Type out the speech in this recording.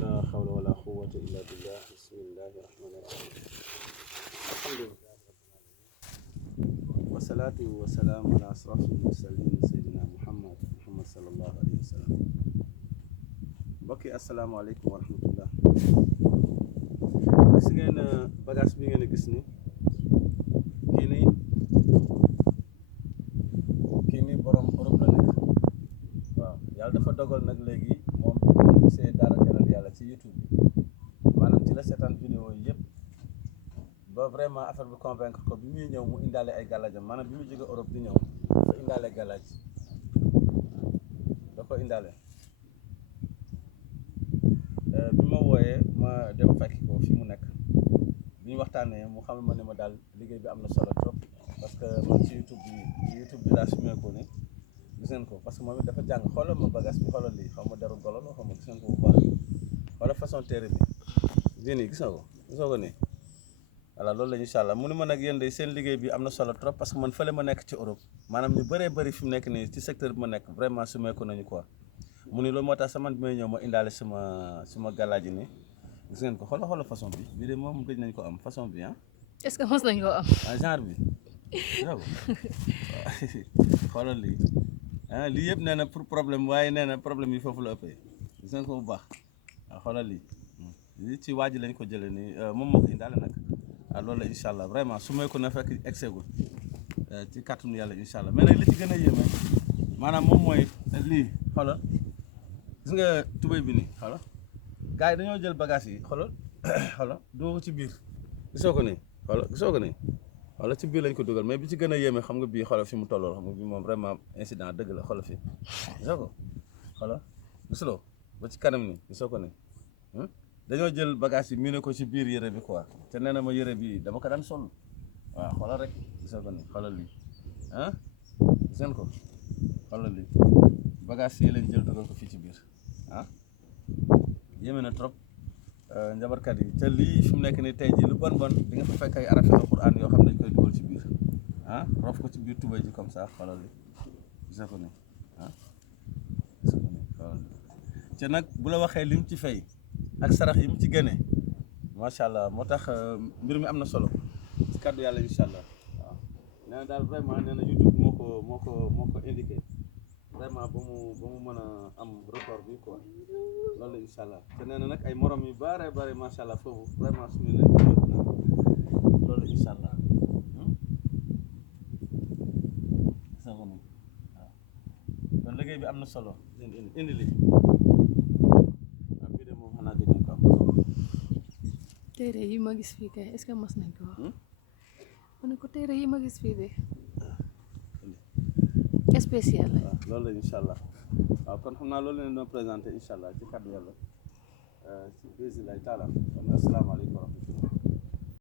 لا حول ولا قوة إلا بالله بسم الله الرحمن الرحيم الحمد لله رب العالمين والصلاة والسلام على أشرف المرسلين سيدنا محمد صلى الله عليه وسلم mbokki asalaamaaleykum wa rahmatullah gis ngeen bagage bi ngeen gis ni kii nii borom Europe la nekk waaw yàlla dafa dogal nag léegi moom mu gisee dara gënal yàlla ci YouTube bi maanaam ci la seetaan vidéo yi yëpp ba vraiment affaire bi convaincre ko bi muy ñëw mu indaale ay gàllaajam maanaam bi muy jóge Europe di ñëw dafa indaale gàllaaj da ko indaale bi ma wooyee ma dem fekk ko fi mu nekk bi ñu waxtaanee mu xamal ma ne ma daal liggéey bi am na solo trop parce que man ci YouTube bi laa sumee ko ni gis ngeen ko parce que moom it dafa jàng xoolal ma bagage bi xoolal lii xaw ma deru golo la xaw ma gis ngeen ko bu baax xoolal façon téere bi bii nii gis nga ko gisoo ko nii voilà loolu la incha allah mu ne ma nag yéen de seen liggéey bi am na solo trop parce que man fële ma nekk ci Europe maanaam ñu bëree bëri fi mu nekk nii ci secteur bi ma nekk vraiment sumee ko nañu quoi mu ni loolu moo tax sama bi may ñëw ma indaale suma gàllaaji ni gis ngeen ko xoolal façon bi bii de moom gëj nañ ko am façon bi ah. est-ce que mos nañ koo am. ah genre bi yow xoolal lii ah lii yëpp nee na pour problème waaye nee na problème yi foofu la ëppee gis ngeen ko bu baax waaw xoolal lii ci waa ji lañ ko jëlee nii moom moo ko indaale nag waaw loolu la incha allah vraiment su may ko na fekk egseegul ci kàttanu yàlla incha allah mais nag li ci gën a yéeme maanaam moom mooy lii xoolal. gis nga tubéy bi nii xoolal gars yi dañoo jël bagage yi xoolal doo ci biir gisoo ko nii xoolal ci biir lañ ko dugal mais bi ci gën a yéeme xam nga bii xoolal fi mu tollool xam nga bii moom vraiment incident dëgg la xoolal fii gisoo ko xoolal gisuloo ba ci kanam nii gisoo ko nii dañoo jël bagage yi miine ko ci biir yére bi quoi te nee na ma yére bi dama ko daan sol waaw xoolal rek gisoo ko nii xoolal lii gis ngeen ko xoolal lii bagage yi lañ jël dugal ko fii ci biir yéeme na trop njabarkat yi te lii fi mu nekk nii tey jii lu bon di nga fa fekk ay arafi alquran yoo xam ne dañ koy dugal ci biir rof ko ci biir tubéy ji comme ça xoolal li gis ko ni gis ko ni xoolal li te nag bu la waxee lim ci fay ak sarax yi mu ci génne macha allah moo tax mbir mi am na solo ci kàddu yàlla incha allah waaw nee na daal vraiment nee na YouTube moo ko indiqué vraiment ba mu mën a am record bi quoi loolu la incha allah te nee na nag ay morom yu bare macha allah foofu vraiment suñu leen loolu la incha allah waaw kon liggéey bi am na solo indi lii waaw bii de moom xanaa gëj nañ ko am téere yi ma gis fii kay est-ce que mos nañ ko wax ma ne ko téere yi ma gis fii de spécial la waaw loolu la incha allah waaw kon xam naa loolu leen doon présenté incha allah ci kàddu yàlla ci président taala kon asalaamaaleykum wa rahmatullah